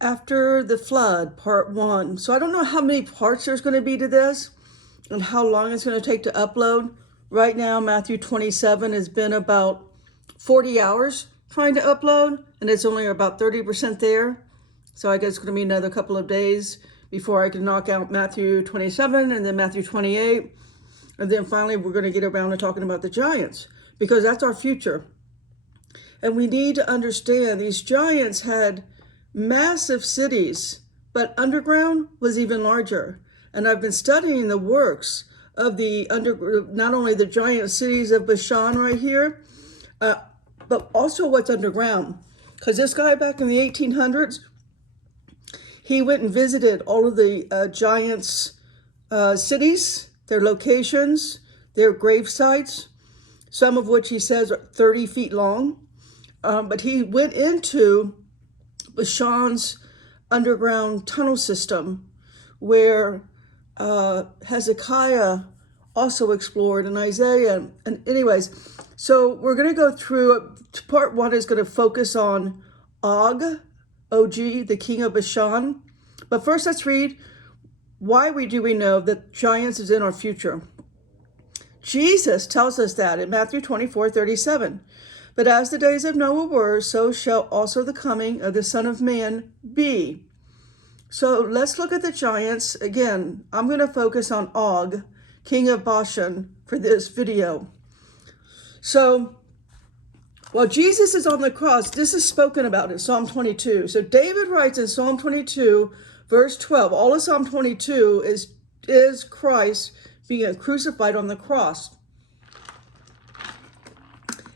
After the flood, part 1. So I don't know how many parts there's going to be to this and how long it's going to take to upload. Right now, Matthew 27 has been about 40 hours trying to upload, and it's only about 30% there. So I guess it's going to be another couple of days before I can knock out Matthew 27 and then Matthew 28. And then finally, we're going to get around to talking about the giants, because that's our future. And we need to understand these giants had massive cities, but underground was even larger. And I've been studying the works of not only the giant cities of Bashan right here, but also what's underground. Because this guy back in the 1800s, he went and visited all of the giants' cities, their locations, their grave sites, some of which he says are 30 feet long. But he went into Bashan's underground tunnel system, where Hezekiah also explored, and Isaiah. And anyways, so we're going to go through, part 1 is going to focus on Og, O-G, the king of Bashan. But first, let's read why do we know that giants is in our future. Jesus tells us that in Matthew 24:37. But as the days of Noah were, so shall also the coming of the Son of Man be. So let's look at the giants. Again, I'm going to focus on Og, king of Bashan, for this video. So while Jesus is on the cross, this is spoken about in Psalm 22. So David writes in Psalm 22, verse 12, all of Psalm 22 is Christ being crucified on the cross.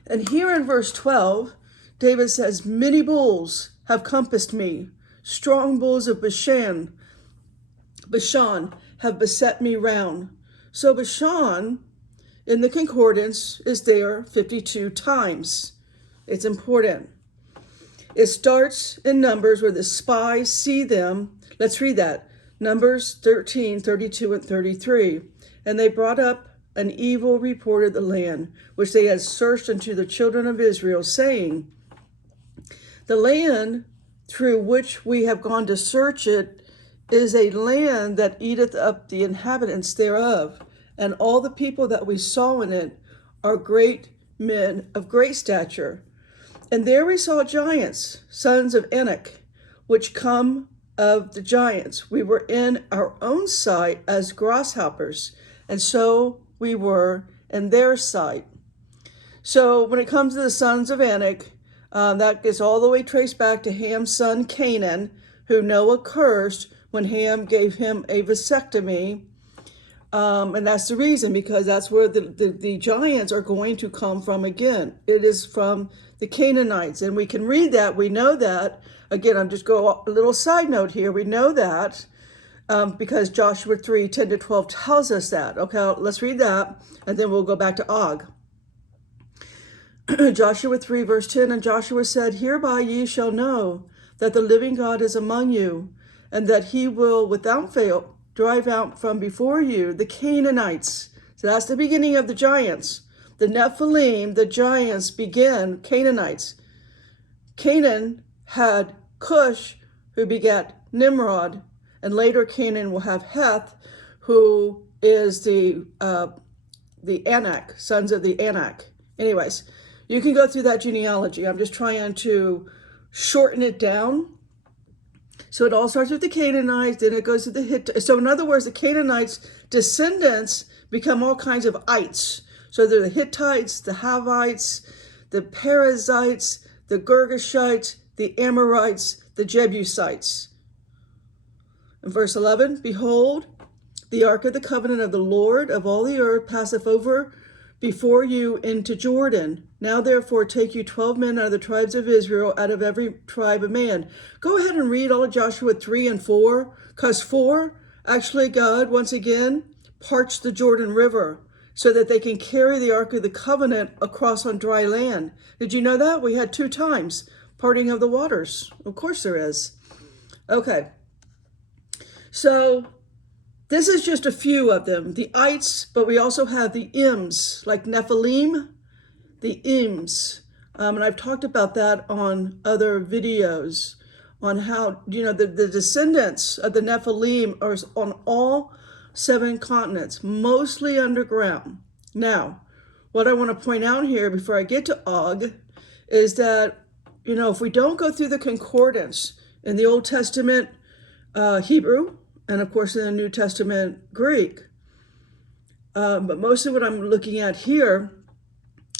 And here in verse 12, David says, many bulls have compassed me. Strong bulls of Bashan have beset me round. So Bashan, in the concordance, is there 52 times. It's important. It starts in Numbers where the spies see them. Let's read that. Numbers 13, 32, and 33. And they brought up an evil report of the land, which they had searched unto the children of Israel, saying, the land through which we have gone to search it is a land that eateth up the inhabitants thereof, and all the people that we saw in it are great men of great stature. And there we saw giants, sons of Anak, which come of the giants. We were in our own sight as grasshoppers, and so we were in their sight. So when it comes to the sons of Anak, that gets all the way traced back to Ham's son Canaan, who Noah cursed when Ham gave him a vasectomy. And that's the reason, because that's where the giants are going to come from again. It is from the Canaanites. And we can read that. We know that. Again, I'm just going a little side note here. We know that because Joshua 3, 10 to 12 tells us that. Okay, let's read that, and then we'll go back to Og. Joshua 3, verse 10, and Joshua said, hereby ye shall know that the living God is among you, and that he will without fail drive out from before you the Canaanites. So that's the beginning of the giants. The Nephilim, the giants, begin Canaanites. Canaan had Cush, who begat Nimrod, and later Canaan will have Heth, who is the Anak, sons of the Anak. Anyways, you can go through that genealogy. I'm just trying to shorten it down. So it all starts with the Canaanites, then it goes to the Hittites. So in other words, the Canaanites' descendants become all kinds of ites. So they're the Hittites, the Havites, the Perizzites, the Girgashites, the Amorites, the Jebusites. In verse 11, behold, the ark of the covenant of the Lord of all the earth passeth over before you into Jordan. Now therefore take you 12 men out of the tribes of Israel, out of every tribe of man. Go ahead and read all of Joshua 3 and 4, because 4, actually God, once again, parched the Jordan River so that they can carry the ark of the covenant across on dry land. Did you know that? We had 2 times parting of the waters. Of course there is. Okay. So this is just a few of them, the ites, but we also have the ims, like Nephilim, the ims. And I've talked about that on other videos on how, the descendants of the Nephilim are on all 7 continents, mostly underground. Now, what I want to point out here before I get to Og is that, if we don't go through the concordance in the Old Testament Hebrew, and of course in the New Testament Greek, but mostly what I'm looking at here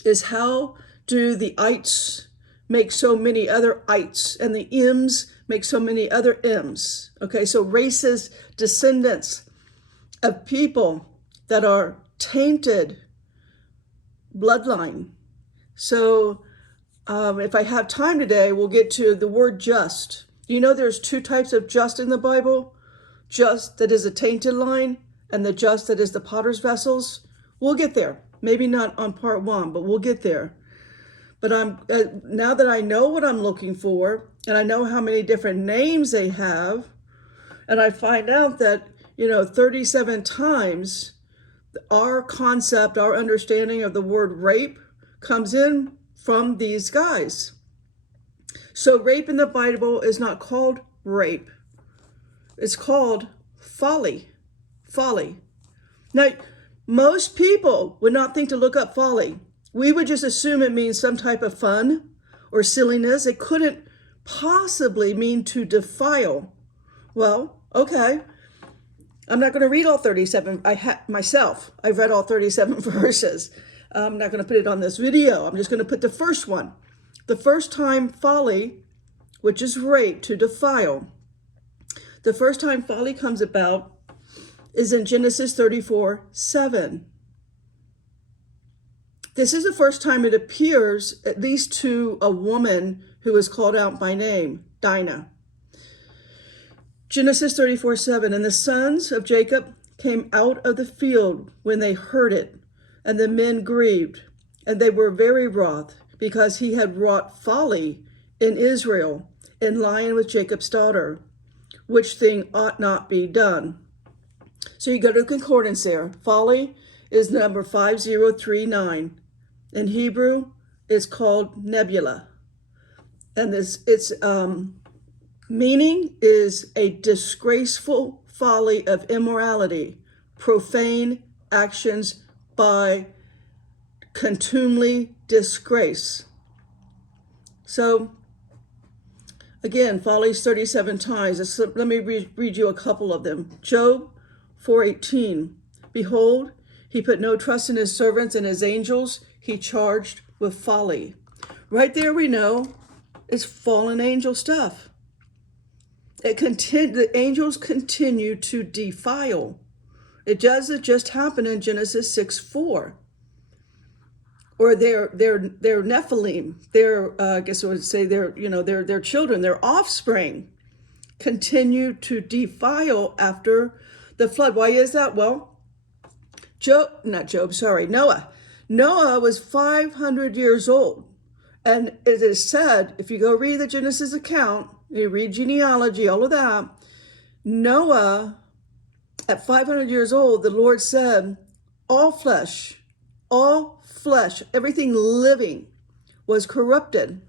is how do the ites make so many other ites, and the M's make so many other M's. Okay, so races, descendants of people that are tainted bloodline. So if I have time today, we'll get to the word just. There's 2 types of just in the Bible. Just that is a tainted line, and the just that is the potter's vessels. We'll get there. Maybe not on part 1, but we'll get there. But now that I know what I'm looking for, and I know how many different names they have, and I find out that, 37 times our concept, our understanding of the word rape comes in from these guys. So rape in the Bible is not called rape. It's called folly. Folly. Now, most people would not think to look up folly. We would just assume it means some type of fun or silliness. It couldn't possibly mean to defile. Well, okay. I'm not going to read all 37. I've read all 37 verses. I'm not going to put it on this video. I'm just going to put the first one. The first time folly, which is rape, to defile. The first time folly comes about is in Genesis 34:7. This is the first time it appears, at least to a woman who is called out by name, Dinah. Genesis 34:7, and the sons of Jacob came out of the field when they heard it, and the men grieved, and they were very wroth, because he had wrought folly in Israel, in lying with Jacob's daughter, which thing ought not be done. So you go to the concordance there. Folly is number 5039. In Hebrew, it's called nebula. And its meaning is a disgraceful folly of immorality, profane actions by contumely disgrace. So, again, folly's 37 times. Let me read you a couple of them. Job 4:18. Behold, he put no trust in his servants and his angels he charged with folly. Right there we know it's fallen angel stuff. The angels continue to defile. It doesn't just happen in Genesis 6:4. Or their Nephilim, I guess I would say their children, their offspring, continue to defile after the flood. Why is that? Well, Noah. Noah was 500 years old. And it is said, if you go read the Genesis account, you read genealogy, all of that, Noah, at 500 years old, the Lord said, all flesh, everything living was corrupted.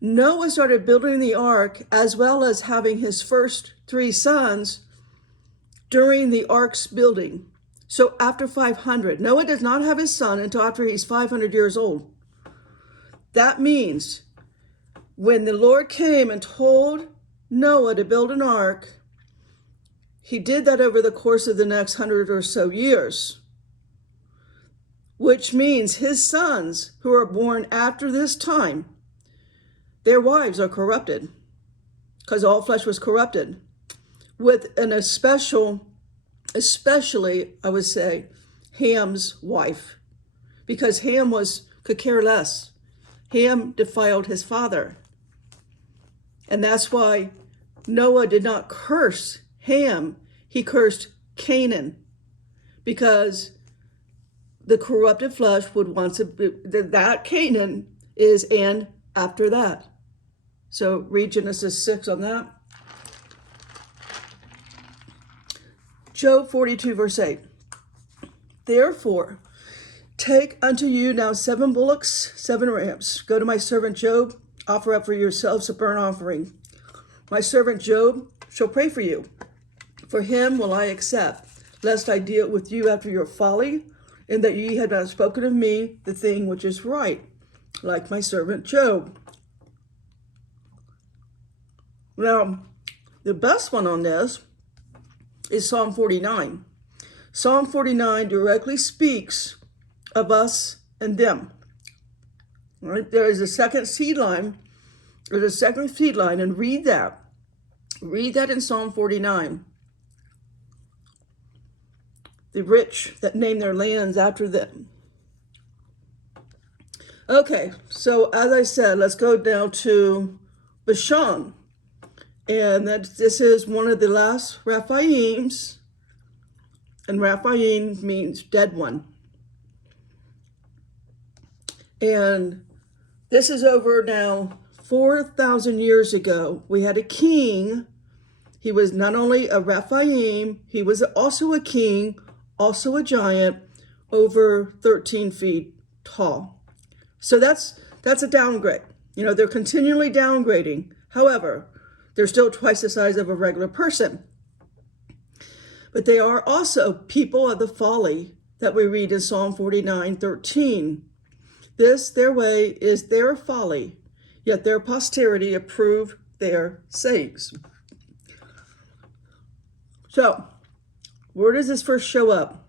Noah started building the ark as well as having his first 3 sons during the ark's building. So after 500, Noah does not have his son until after he's 500 years old. That means when the Lord came and told Noah to build an ark, he did that over the course of the next 100 or so years, which means his sons who are born after this time, their wives are corrupted because all flesh was corrupted, with an especially, I would say, Ham's wife, because Ham could care less. Ham defiled his father. And that's why Noah did not curse Ham. He cursed Canaan, because the corrupted flesh would want to be, that Canaan is and after that. So read Genesis 6 on that. Job 42, verse 8. Therefore, take unto you now 7 bullocks, 7 rams. Go to my servant Job, offer up for yourselves a burnt offering. My servant Job shall pray for you. For him will I accept, lest I deal with you after your folly, and that ye have not spoken of me the thing which is right, like my servant Job. Now, the best one on this is Psalm 49. Psalm 49 directly speaks of us and them. Right? There is a second seed line. There's a second seed line, and read that. Read that in Psalm 49. The rich that name their lands after them. Okay, so as I said, let's go down to Bashan. And this is one of the last Rephaims. And Rephaim means dead one. And this is over now 4,000 years ago. We had a king. He was not only a Rephaim, he was also a king, also a giant, over 13 feet tall. So that's a downgrade. You know, they're continually downgrading. However, they're still twice the size of a regular person. But they are also people of the folly that we read in Psalm 49:13. This, their way, is their folly, yet their posterity approve their sayings. So, where does this first show up?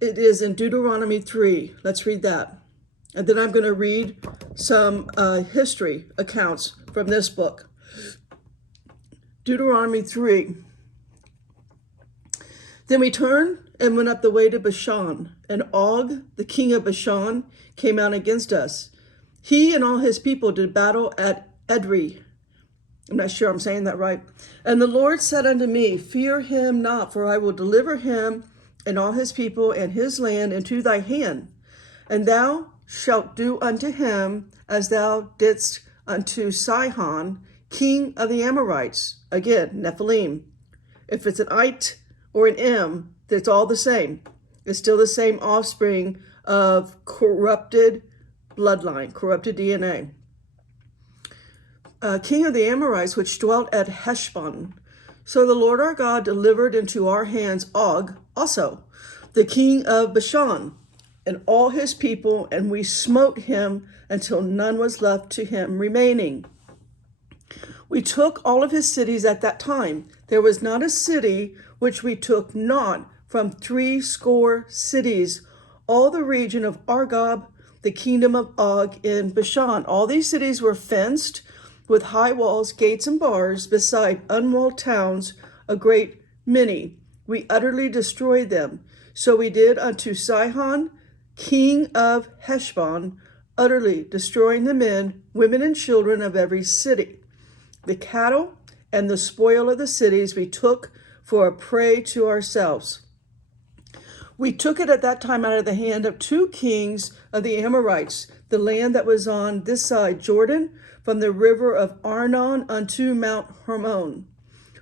It is in Deuteronomy 3. Let's read that. And then I'm going to read some history accounts from this book. Deuteronomy 3. Then we turned and went up the way to Bashan, and Og, the king of Bashan, came out against us. He and all his people did battle at Edrei. I'm not sure I'm saying that right. And the Lord said unto me, fear him not, for I will deliver him and all his people and his land into thy hand. And thou shalt do unto him as thou didst unto Sihon, king of the Amorites. Again, Nephilim. If it's an It or an M, it's all the same. It's still the same offspring of corrupted bloodline, corrupted DNA. King of the Amorites, which dwelt at Heshbon. So the Lord our God delivered into our hands Og, also, the king of Bashan, and all his people, and we smote him until none was left to him remaining. We took all of his cities at that time. There was not a city which we took not from 80 cities, all the region of Argob, the kingdom of Og in Bashan. All these cities were fenced with high walls, gates, and bars, beside unwalled towns, a great many. We utterly destroyed them. So we did unto Sihon, king of Heshbon, utterly destroying the men, women, and children of every city. The cattle and the spoil of the cities we took for a prey to ourselves. We took it at that time out of the hand of 2 kings of the Amorites, the land that was on this side Jordan, from the river of Arnon unto Mount Hermon,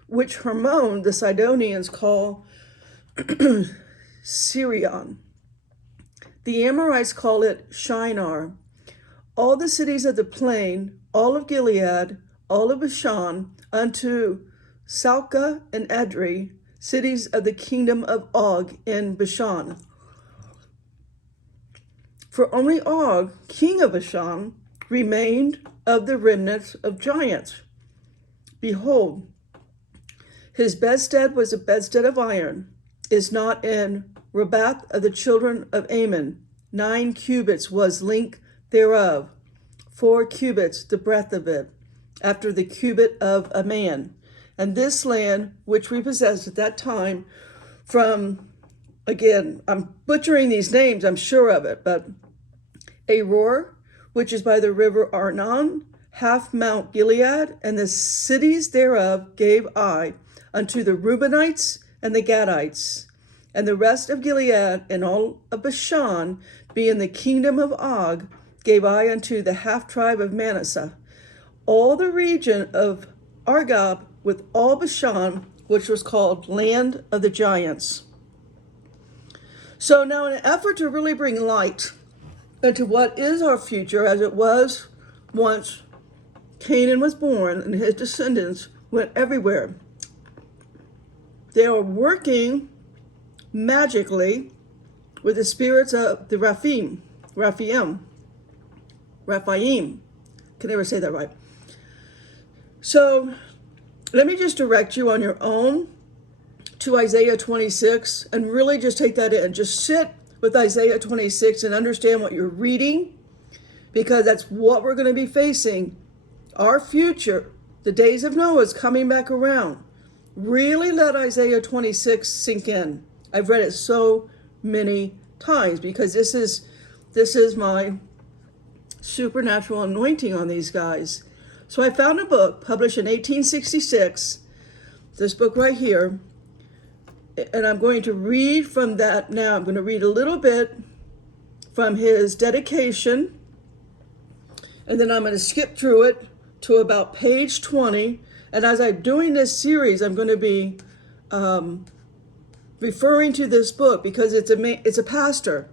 which Hermon the Sidonians call Sirion. The Amorites call it Shinar. All the cities of the plain, all of Gilead, all of Bashan, unto Salca and Edrei, cities of the kingdom of Og in Bashan. For only Og, king of Bashan, remained of the remnants of giants. Behold, his bedstead was a bedstead of iron, is not in Rabath of the children of Ammon. 9 cubits was length thereof, 4 cubits the breadth of it, after the cubit of a man. And this land, which we possessed at that time, from, again, I'm butchering these names, I'm sure of it, but Aror, which is by the river Arnon, half Mount Gilead, and the cities thereof gave I unto the Reubenites and the Gadites, and the rest of Gilead and all of Bashan, being the kingdom of Og, gave I unto the half tribe of Manasseh. All the region of Argob with all Bashan, which was called land of the giants. So now, in an effort to really bring light into what is our future, as it was once Canaan was born, and his descendants went everywhere. They are working magically with the spirits of the Raphaim. Can never say that right. So let me just direct you on your own to Isaiah 26 and really just take that in. Just sit with Isaiah 26 and understand what you're reading, because that's what we're going to be facing. Our future, the days of Noah is coming back around. Really let Isaiah 26 sink in. I've read it so many times because this is my supernatural anointing on these guys. So I found a book published in 1866, this book right here, and I'm going to read from that now. I'm going to read a little bit from his dedication, and then I'm going to skip through it to about page 20. And as I'm doing this series, I'm going to be referring to this book because it's a pastor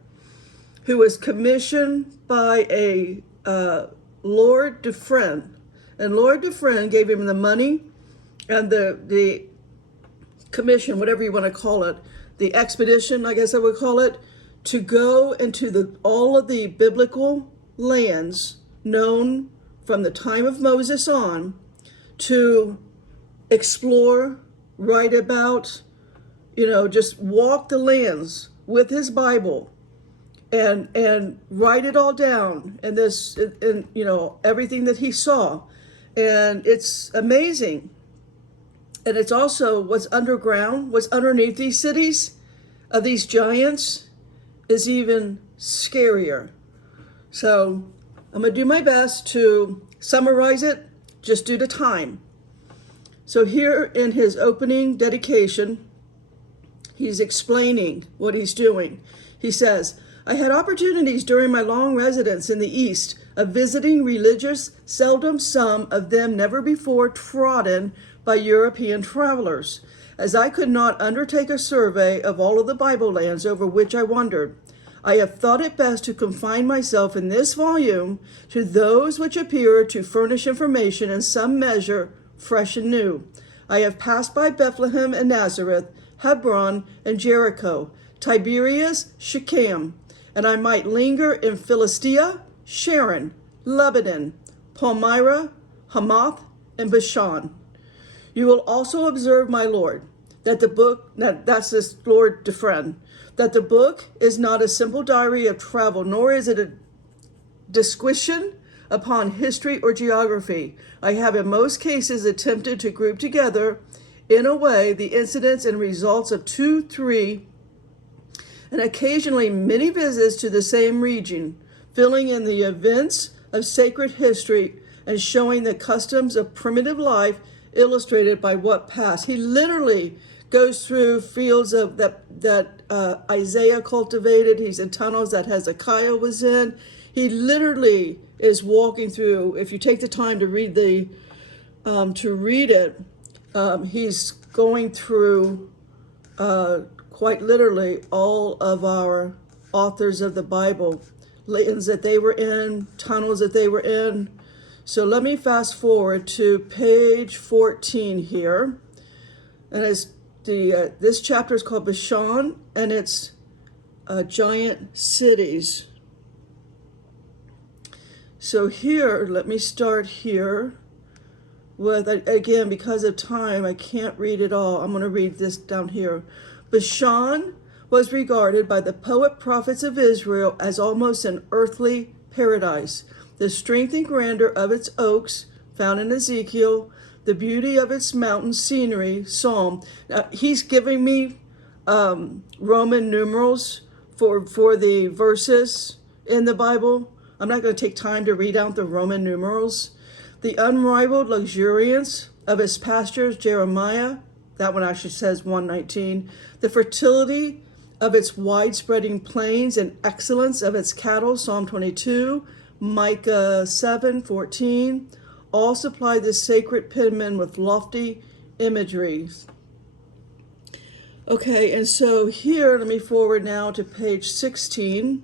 who was commissioned by a Lord Dufresne. And Lord Dufresne gave him the money and the commission, whatever you want to call it, the expedition, I guess I would call it, to go into all of the biblical lands known from the time of Moses on, to explore, write about, just walk the lands with his Bible and write it all down, and everything that he saw. And it's amazing. And it's also what's underground, what's underneath these cities of these giants is even scarier. So I'm going to do my best to summarize it just due to time. So here in his opening dedication, he's explaining what he's doing. He says, I had opportunities during my long residence in the East of visiting religious, seldom some of them never before trodden by European travelers, as I could not undertake a survey of all of the Bible lands over which I wandered. I have thought it best to confine myself in this volume to those which appear to furnish information in some measure fresh and new. I have passed by Bethlehem and Nazareth, Hebron and Jericho, Tiberias, Shechem, and I might linger in Philistia, Sharon, Lebanon, Palmyra, Hamath, and Bashan. You will also observe, my Lord, that the book, that's this Lord Dufresne, that the book is not a simple diary of travel, nor is it a disquisition upon history or geography. I have in most cases attempted to group together in a way the incidents and results of 2, 3, and occasionally many visits to the same region, filling in the events of sacred history and showing the customs of primitive life illustrated by what passed. He literally goes through fields of that Isaiah cultivated. He's in tunnels that Hezekiah was in. He literally is walking through. If you take the time to read it, he's going through quite literally all of our authors of the Bible, lands that they were in, tunnels that they were in. So let me fast forward to page 14 here. And as this chapter is called Bashan, and it's giant cities. So here, let me start here with, again, because of time, I can't read it all. I'm going to read this down here. Bashan was regarded by the poet prophets of Israel as almost an earthly paradise. The strength and grandeur of its oaks, found in Ezekiel, the beauty of its mountain scenery, Psalm. Now, he's giving me Roman numerals for the verses in the Bible. I'm not going to take time to read out the Roman numerals. The unrivaled luxuriance of its pastures, Jeremiah, that one actually says 119. The fertility of its wide-spreading plains and excellence of its cattle, Psalm 22. Micah 7:14, all supply this sacred penman with lofty imagery. Okay, and so here, let me forward now to page 16.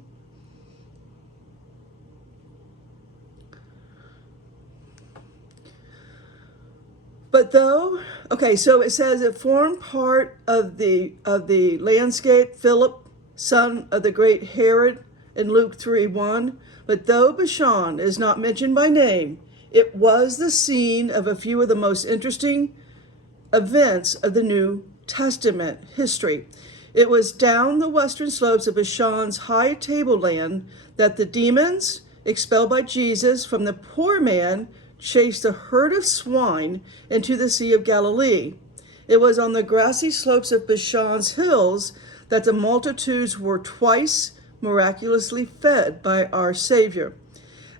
But though, okay, so it says it formed part of the landscape, Philip, son of the great Herod, in Luke 3:1. But though Bashan is not mentioned by name, it was the scene of a few of the most interesting events of the New Testament history. It was down the western slopes of Bashan's high tableland that the demons, expelled by Jesus from the poor man, chased a herd of swine into the Sea of Galilee. It was on the grassy slopes of Bashan's hills that the multitudes were twice miraculously fed by our Savior.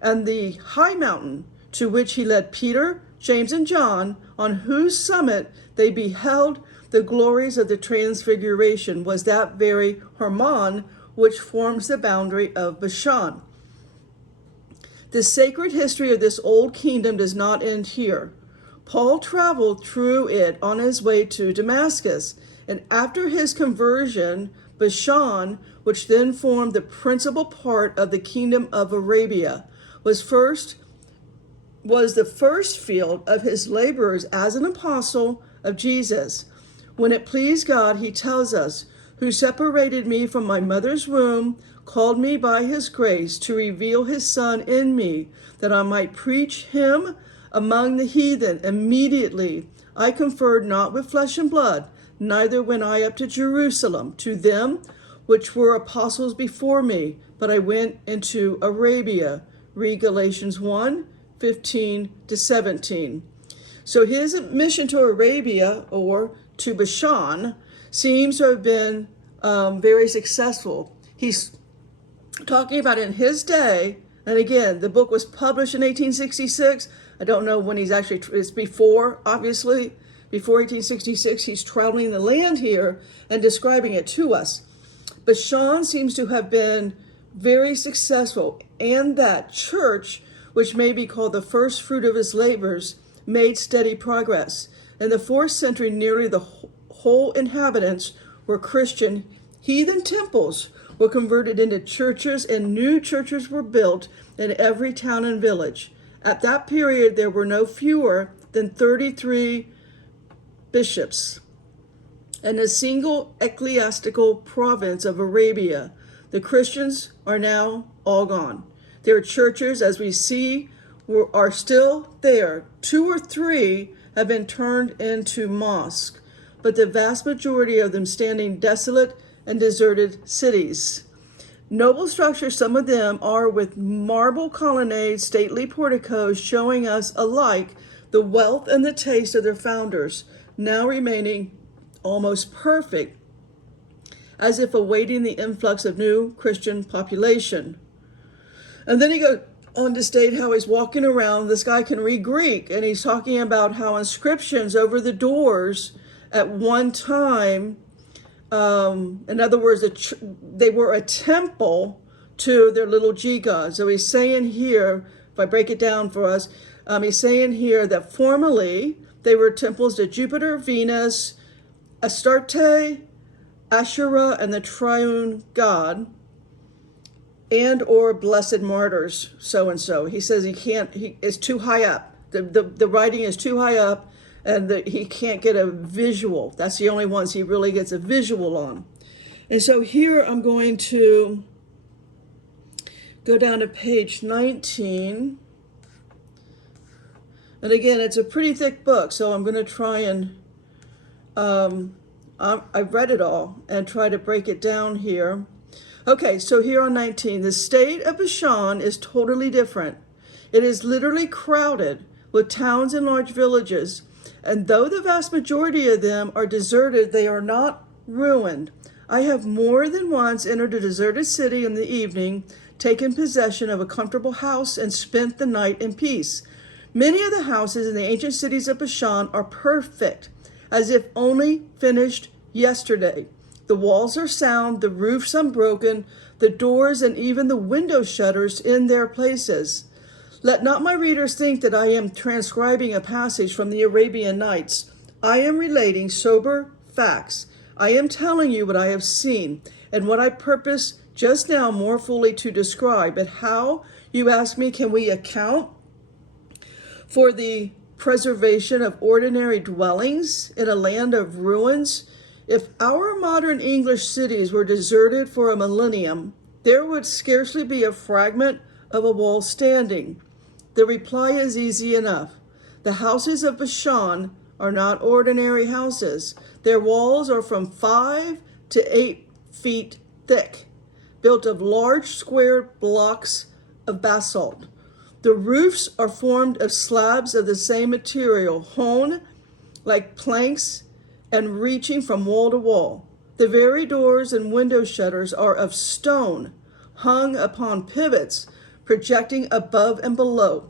And the high mountain to which he led Peter, James, and John, on whose summit they beheld the glories of the Transfiguration, was that very Hermon which forms the boundary of Bashan. The sacred history of this old kingdom does not end here. Paul traveled through it on his way to Damascus, and after his conversion, Bashan, which then formed the principal part of the kingdom of Arabia, was the first field of his laborers as an apostle of Jesus. When it pleased God, he tells us, who separated me from my mother's womb, called me by his grace to reveal his Son in me, that I might preach him among the heathen. Immediately I conferred not with flesh and blood, neither went I up to Jerusalem to them which were apostles before me, but I went into Arabia. Read Galatians 1:15-17. So his mission to Arabia, or to Bashan, seems to have been very successful. He's talking about in his day, and again, the book was published in 1866. I don't know when it's before, obviously, before 1866. He's traveling the land here and describing it to us. Bashan seems to have been very successful, and that church, which may be called the first fruit of his labors, made steady progress. In the 4th century, nearly the whole inhabitants were Christian. Heathen temples were converted into churches, and new churches were built in every town and village. At that period, there were no fewer than 33 bishops and a single ecclesiastical province of Arabia. The Christians are now all gone. Their churches, as we see, are still there. 2 or 3 have been turned into mosques, but the vast majority of them standing desolate and deserted cities. Noble structures, some of them are with marble colonnades, stately porticos, showing us alike the wealth and the taste of their founders, now remaining almost perfect, as if awaiting the influx of new Christian population. And then he goes on to state how he's walking around. This guy can read Greek, and he's talking about how inscriptions over the doors at one time, in other words, they were a temple to their little G god. So he's saying here, if I break it down for us, he's saying here that formerly they were temples to Jupiter, Venus, Astarte, Asherah, and the triune god, and or blessed martyrs, so-and-so. He says it's too high up. The writing is too high up, and he can't get a visual. That's the only ones he really gets a visual on. And so here I'm going to go down to page 19. And again, it's a pretty thick book, so I'm going to try and, I've read it all, and try to break it down here. Okay, so here on 19, the state of Bashan is totally different. It is literally crowded with towns and large villages, and though the vast majority of them are deserted, they are not ruined. I have more than once entered a deserted city in the evening, taken possession of a comfortable house, and spent the night in peace. Many of the houses in the ancient cities of Bashan are perfect, as if only finished yesterday. The walls are sound, the roofs unbroken, the doors and even the window shutters in their places. Let not my readers think that I am transcribing a passage from the Arabian Nights. I am relating sober facts. I am telling you what I have seen, and what I purpose just now more fully to describe. But how, you ask me, can we account for the preservation of ordinary dwellings in a land of ruins. If our modern English cities were deserted for a millennium, there would scarcely be a fragment of a wall standing. The reply is easy enough. The houses of Bashan are not ordinary houses. Their walls are from 5 to 8 feet thick, built of large square blocks of basalt. The roofs are formed of slabs of the same material, hewn like planks and reaching from wall to wall. The very doors and window shutters are of stone, hung upon pivots projecting above and below.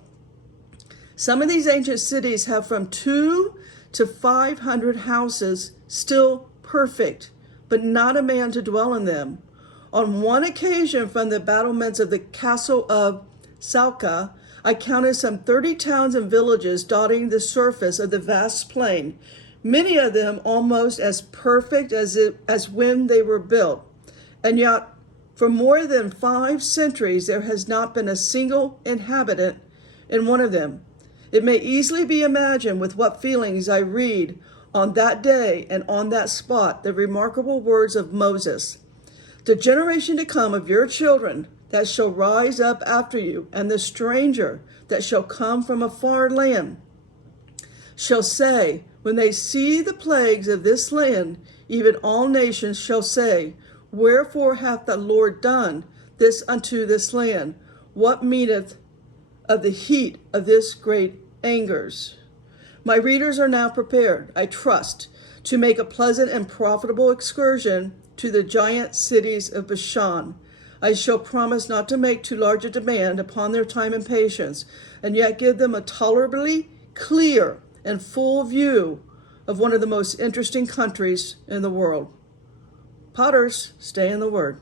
Some of these ancient cities have from 2 to 500 houses, still perfect, but not a man to dwell in them. On one occasion from the battlements of the castle of Salka, I counted some 30 towns and villages dotting the surface of the vast plain, many of them almost as perfect as when they were built. And yet, for more than 5 centuries, there has not been a single inhabitant in one of them. It may easily be imagined with what feelings I read on that day and on that spot the remarkable words of Moses. The generation to come of your children that shall rise up after you, and the stranger that shall come from a far land, shall say, when they see the plagues of this land, even all nations shall say, wherefore hath the Lord done this unto this land? What meaneth of the heat of this great angers? My readers are now prepared, I trust, to make a pleasant and profitable excursion to the giant cities of Bashan. I shall promise not to make too large a demand upon their time and patience, and yet give them a tolerably clear and full view of one of the most interesting countries in the world. Potters, stay in the Word.